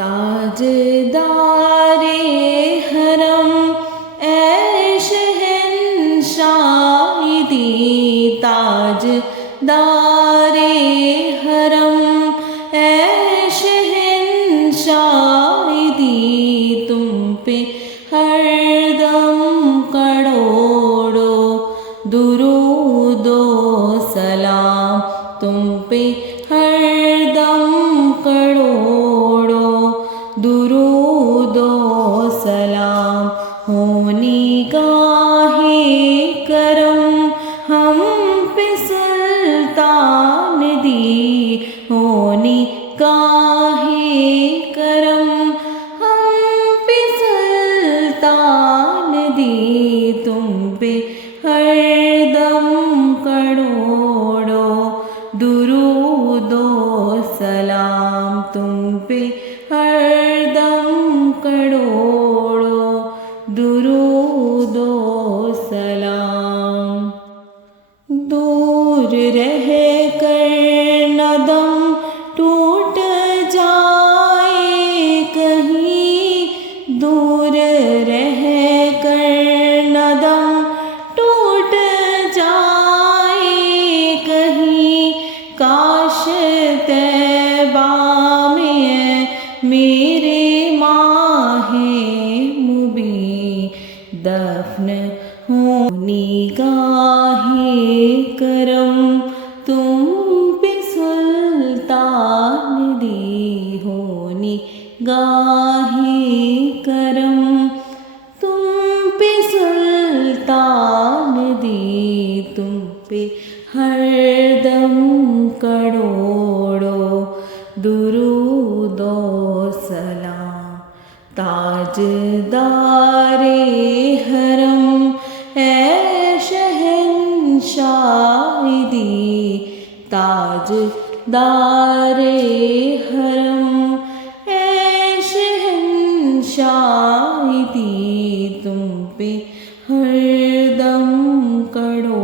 ताजदारे हरम ए शहंशाहिदी, ताजदारे हरम ए शहंशाहिदी, तुम पे हरदम करोड़ों दुरूदो सलाम, तुम पे हरदम करोड़ों दुरूदो सलाम। हो निगाहे करम हम पे सुल्तान दी, हो निगाहे करम हम पे सुल्तान दी, तुम पे हरदम करोड़ों दुरूदो सलाम, तुम पे हरदम करोड़ों दुरूदो सलाम। दूर रह कर न दम टूट जाए कहीं, दूर रह कर न दम टूट जाए कहीं, काश तैबा में मेरे माहे मुबीन दफन हो। निगाहे करम तुम पे सुल्तान दी, हो निगाहे करम तुम पे सुल्तान दी, तुम पे हरदम करोड़ों दुरूदो सलाम। ताजदारे हरम ए शहंशाहिदी, ताजदारे हरम ए शहंशाहिदी, तुम पे हरदम करोड़ों